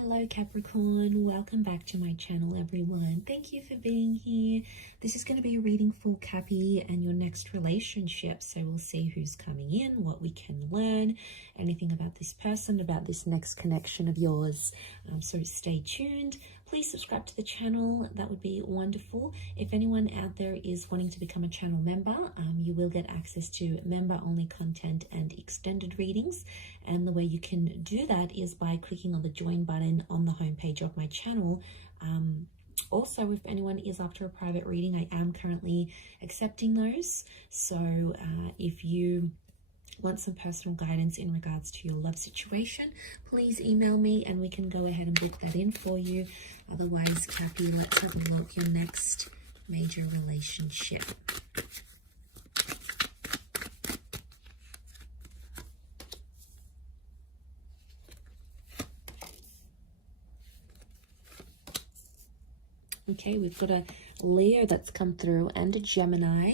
Hello Capricorn, welcome back to my channel everyone. Thank you for being here. This is going to be a reading for Cappy and your next relationship. So we'll see who's coming in, what we can learn, anything about this person, about this next connection of yours. So stay tuned. Please subscribe to the channel. That would be wonderful. If anyone out there is wanting to become a channel member, you will get access to member-only content and extended readings. And the way you can do that is by clicking on the join button on the homepage of my channel. Also, if anyone is after a private reading, I am currently accepting those. So if you want some personal guidance in regards to your love situation, please email me and we can go ahead and book that in for you. Otherwise, Cappy, let's have a look. Your next major relationship. Okay, we've got a Leo that's come through and a Gemini.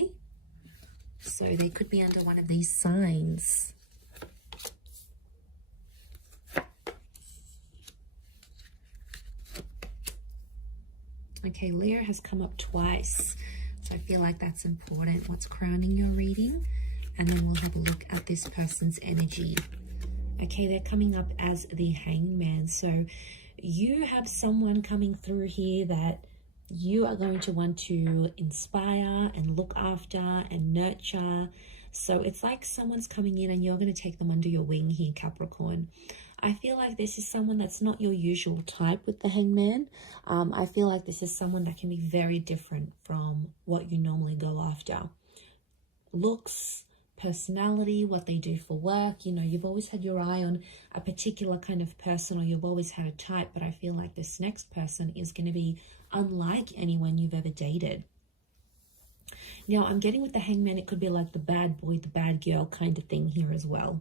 So they could be under one of these signs. Okay, Leo has come up twice. So I feel like that's important. What's crowning your reading? And then we'll have a look at this person's energy. Okay, they're coming up as the Hangman. So you have someone coming through here that you are going to want to inspire and look after and nurture. So it's like someone's coming in and you're going to take them under your wing here, Capricorn. I feel like this is someone that's not your usual type with the Hangman. I feel like this is someone that can be very different from what you normally go after. Looks, personality, what they do for work. You know, you've always had your eye on a particular kind of person, or you've always had a type, but I feel like this next person is going to be unlike anyone you've ever dated. Now, I'm getting with the Hangman, it could be like the bad boy, the bad girl kind of thing here as well.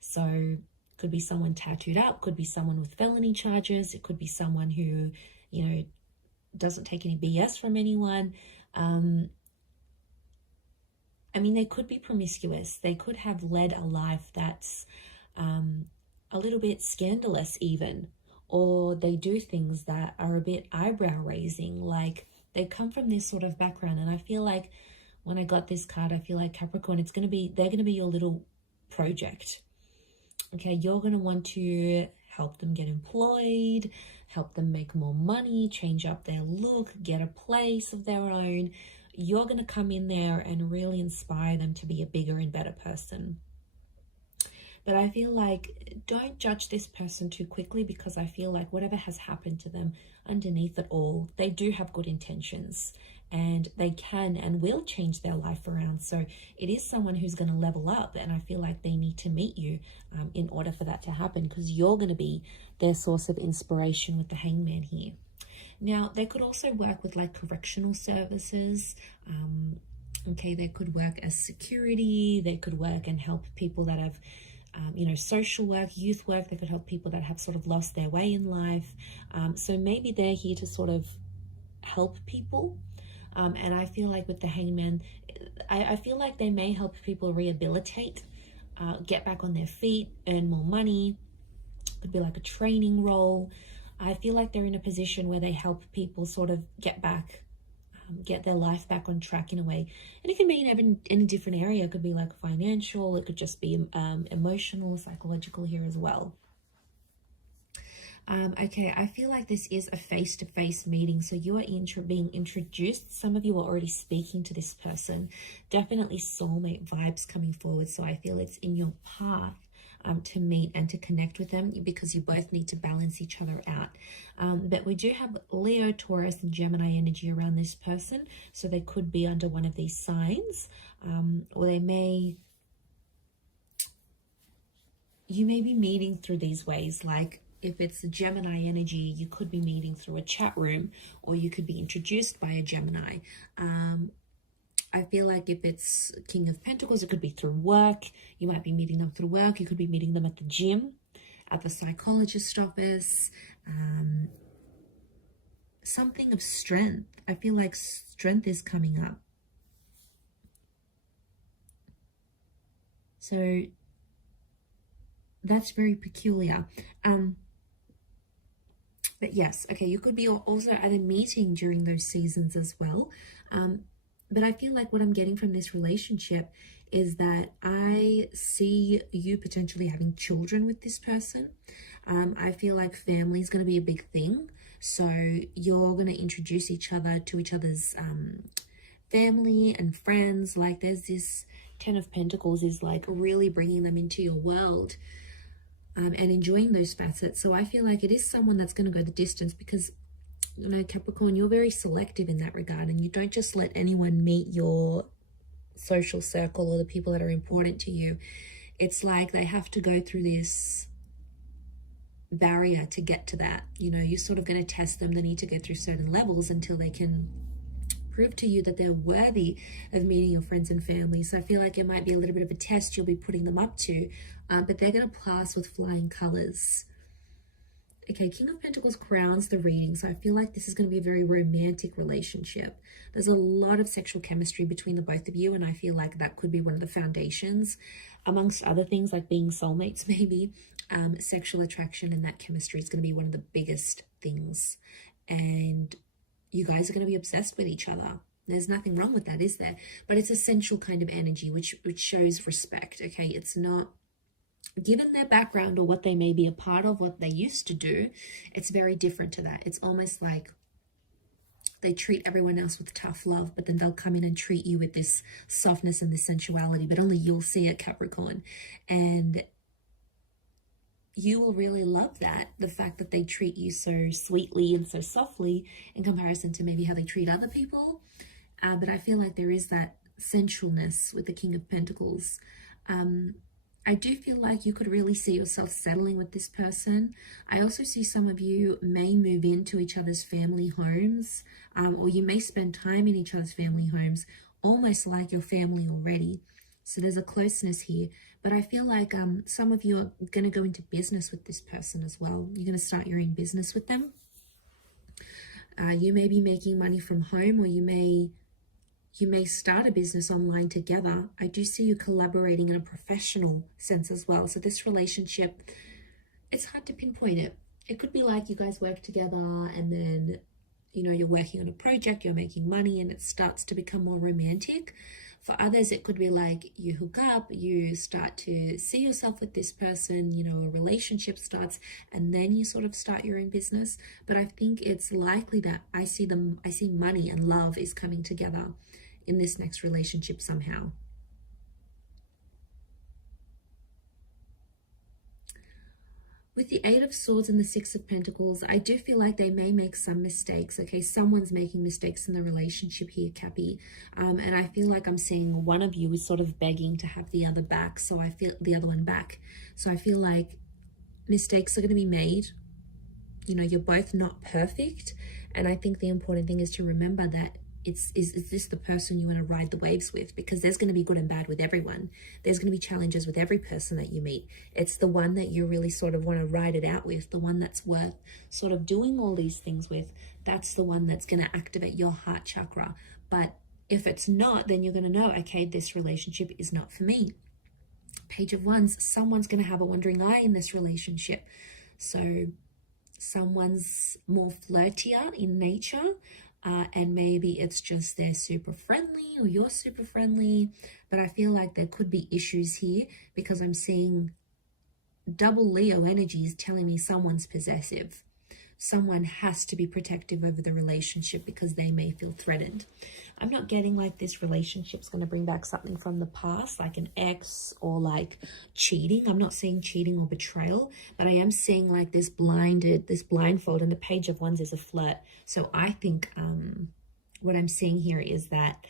So could be someone tattooed up, could be someone with felony charges, it could be someone who, you know, doesn't take any BS from anyone. I mean, they could be promiscuous. They could have led a life that's a little bit scandalous even. Or they do things that are a bit eyebrow raising, like they come from this sort of background. And I feel like when I got this card, I feel like Capricorn, they're going to be your little project. Okay, you're going to want to help them get employed, help them make more money, change up their look, get a place of their own. You're going to come in there and really inspire them to be a bigger and better person. But I feel like don't judge this person too quickly, because I feel like whatever has happened to them, underneath it all, they do have good intentions and they can and will change their life around. So it is someone who's going to level up, and I feel like they need to meet you in order for that to happen, because you're going to be their source of inspiration with the Hangman here. Now, they could also work with like correctional services. Okay, they could work as security. They could work and help people that have you know, social work, youth work. They could help people that have sort of lost their way in life. So maybe they're here to sort of help people. And I feel like with the Hangman, I feel like they may help people rehabilitate, get back on their feet, earn more money. Could be like a training role. I feel like they're in a position where they help people sort of get back, get their life back on track in a way. And it can be in any different area. It could be like financial, it could just be emotional, psychological here as well. Okay, I feel like this is a face-to-face meeting. So you are being introduced. Some of you are already speaking to this person. Definitely soulmate vibes coming forward. So I feel it's in your path to meet and to connect with them, because you both need to balance each other out. But we do have Leo, Taurus, and Gemini energy around this person. So they could be under one of these signs, or you may be meeting through these ways. Like if it's a Gemini energy, you could be meeting through a chat room, or you could be introduced by a Gemini. I feel like if it's King of Pentacles, it could be through work. You might be meeting them through work. You could be meeting them at the gym, at the psychologist office. Something of strength. I feel like strength is coming up. So that's very peculiar. But yes, okay, you could be also at a meeting during those seasons as well. But I feel like what I'm getting from this relationship is that I see you potentially having children with this person. I feel like family is going to be a big thing. So you're going to introduce each other to each other's family and friends. Like there's this 10 of Pentacles is like really bringing them into your world. And enjoying those facets. So I feel like it is someone that's going to go the distance because, you know, Capricorn, you're very selective in that regard, and you don't just let anyone meet your social circle or the people that are important to you. It's like they have to go through this barrier to get to that. You know, you're sort of going to test them. They need to go through certain levels until they can prove to you that they're worthy of meeting your friends and family. So I feel like it might be a little bit of a test you'll be putting them up to, but they're going to pass with flying colors. Okay, King of Pentacles crowns the reading. So I feel like this is going to be a very romantic relationship. There's a lot of sexual chemistry between the both of you, and I feel like that could be one of the foundations, amongst other things like being soulmates maybe. Sexual attraction and that chemistry is going to be one of the biggest things. And you guys are going to be obsessed with each other. There's nothing wrong with that, is there? But it's a sensual kind of energy, which shows respect, okay? It's not, given their background or what they may be a part of, what they used to do, it's very different to that. It's almost like they treat everyone else with tough love, but then they'll come in and treat you with this softness and this sensuality, but only you'll see it, Capricorn. And you will really love that, the fact that they treat you so sweetly and so softly in comparison to maybe how they treat other people. But I feel like there is that sensualness with the King of Pentacles. I do feel like you could really see yourself settling with this person. I also see some of you may move into each other's family homes, or you may spend time in each other's family homes, almost like your family already. So there's a closeness here. But I feel like some of you are going to go into business with this person as well. You're going to start your own business with them. You may be making money from home, or you may start a business online together. I do see you collaborating in a professional sense as well. So this relationship, it's hard to pinpoint it. It could be like you guys work together and then, you know, you're working on a project, you're making money, and it starts to become more romantic. For others, it could be like you hook up, you start to see yourself with this person, you know, a relationship starts, and then you sort of start your own business. But I think it's likely that I see money and love is coming together in this next relationship somehow. With the Eight of Swords and the Six of Pentacles, I do feel like they may make some mistakes, okay? Someone's making mistakes in the relationship here, Cappy. And I feel like I'm seeing one of you is sort of begging to have the other back, so I feel the other one back. So I feel like mistakes are going to be made. You know, you're both not perfect. And I think the important thing is to remember that is this the person you want to ride the waves with? Because there's going to be good and bad with everyone. There's going to be challenges with every person that you meet. It's the one that you really sort of want to ride it out with, the one that's worth sort of doing all these things with. That's the one that's going to activate your heart chakra. But if it's not, then you're going to know, okay, this relationship is not for me. Page of Wands, someone's going to have a wandering eye in this relationship. So someone's more flirtier in nature. And maybe it's just they're super friendly or you're super friendly. But I feel like there could be issues here because I'm seeing double Leo energies telling me someone's possessive. Someone has to be protective over the relationship because they may feel threatened. I'm not getting like this relationship's going to bring back something from the past, like an ex or like cheating. I'm not seeing cheating or betrayal, but I am seeing like this blindfold, and the Page of Wands is a flirt. So I think what I'm seeing here is that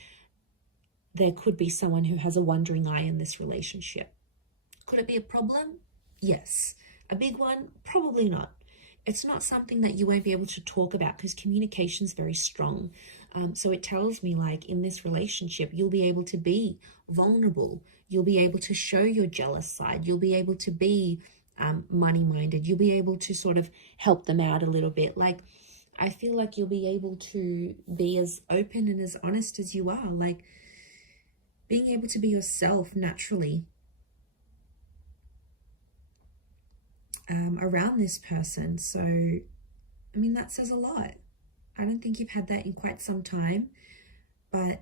there could be someone who has a wandering eye in this relationship. Could it be a problem? Yes. A big one? Probably not. It's not something that you won't be able to talk about because communication is very strong. So it tells me like in this relationship, you'll be able to be vulnerable. You'll be able to show your jealous side. You'll be able to be money-minded. You'll be able to sort of help them out a little bit. Like, I feel like you'll be able to be as open and as honest as you are. Like, being able to be yourself naturally around this person. So I mean, that says a lot. I don't think you've had that in quite some time, but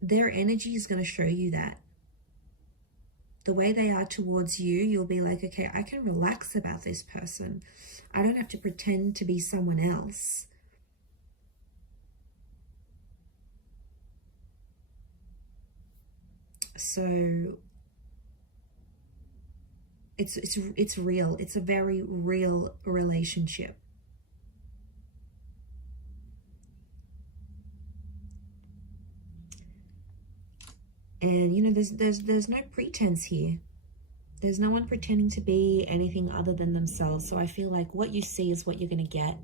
their energy is going to show you that. The way they are towards you, you'll be like, okay, I can relax about this person. I don't have to pretend to be someone else. So it's real. It's a very real relationship. And, you know, there's no pretense here. There's no one pretending to be anything other than themselves. So I feel like what you see is what you're going to get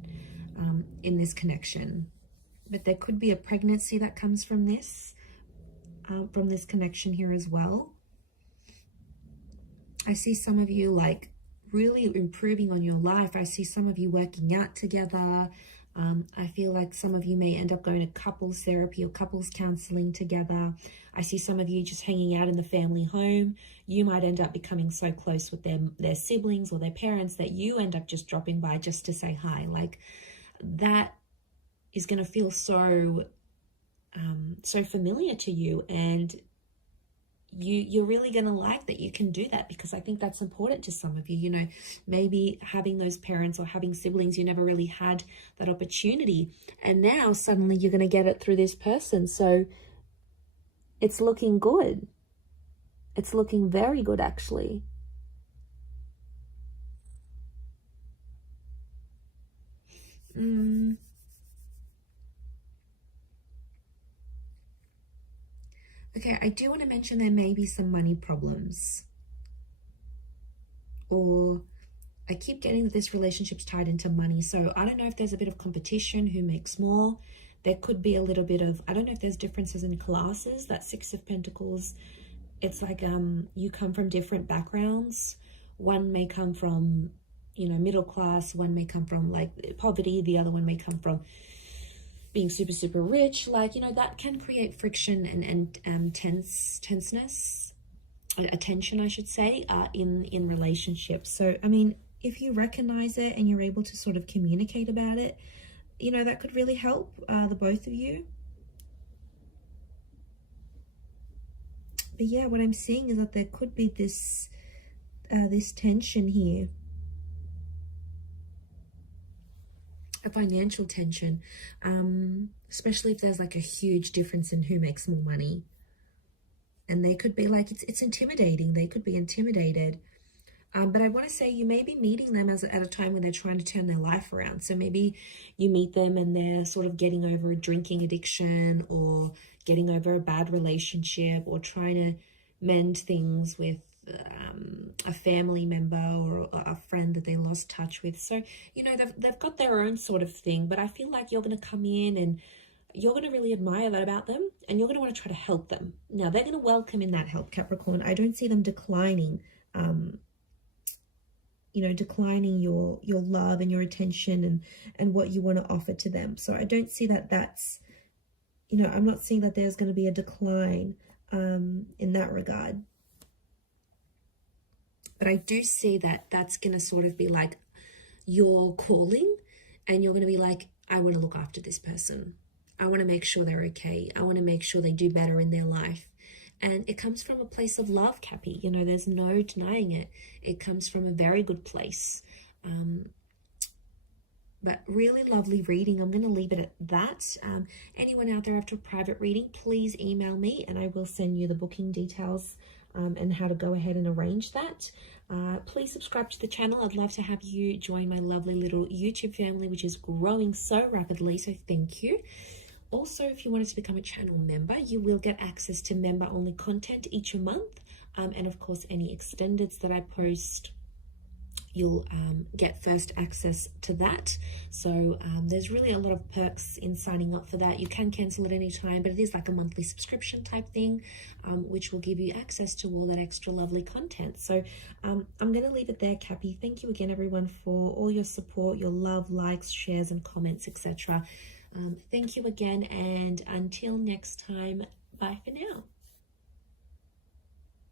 in this connection. But there could be a pregnancy that comes from this connection here as well. I see some of you like really improving on your life. I see some of you working out together. I feel like some of you may end up going to couples therapy or couples counseling together. I see some of you just hanging out in the family home. You might end up becoming so close with their siblings or their parents that you end up just dropping by just to say hi. Like, that is going to feel so familiar to you, and you're really going to like that you can do that, because I think that's important to some of you. You know, maybe having those parents or having siblings, you never really had that opportunity, and now suddenly you're going to get it through this person. So it's looking good. It's looking very good, actually. Okay, I do want to mention there may be some money problems. Or I keep getting that this relationship's tied into money. So I don't know if there's a bit of competition, who makes more. There could be a little bit of, I don't know if there's differences in classes. That Six of Pentacles, it's like you come from different backgrounds. One may come from, you know, middle class. One may come from like poverty. The other one may come from being super, super rich. Like, you know, that can create friction and tenseness, attention, I should say, in relationships. So, I mean, if you recognize it and you're able to sort of communicate about it, you know, that could really help the both of you. But yeah, what I'm seeing is that there could be this tension here. A financial tension, especially if there's like a huge difference in who makes more money. And they could be like, it's intimidating. They could be intimidated. But I want to say you may be meeting them at a time when they're trying to turn their life around. So maybe you meet them and they're sort of getting over a drinking addiction, or getting over a bad relationship, or trying to mend things with a family member or a friend that they lost touch with. So, you know, they've got their own sort of thing, but I feel like you're going to come in and you're going to really admire that about them, and you're going to want to try to help them. Now, they're going to welcome in that help, Capricorn. I don't see them declining, you know, declining your love and your attention and what you want to offer to them. So I don't see that that's, you know, I'm not seeing that there's going to be a decline in that regard. But I do see that that's going to sort of be like your calling, and you're going to be like, I want to look after this person. I want to make sure they're okay. I want to make sure they do better in their life. And it comes from a place of love, Cappy. You know, there's no denying it. It comes from a very good place. But really lovely reading. I'm going to leave it at that. Anyone out there after a private reading, please email me and I will send you the booking details and how to go ahead and arrange that. Please subscribe to the channel. I'd love to have you join my lovely little YouTube family, which is growing so rapidly. So thank you. Also, if you wanted to become a channel member, you will get access to member-only content each month. And of course, any extendeds that I post, you'll get first access to that. So there's really a lot of perks in signing up for that. You can cancel at any time, but it is like a monthly subscription type thing, which will give you access to all that extra lovely content. So I'm going to leave it there, Cappy. Thank you again, everyone, for all your support, your love, likes, shares, and comments, etc. Thank you again, and until next time, bye for now.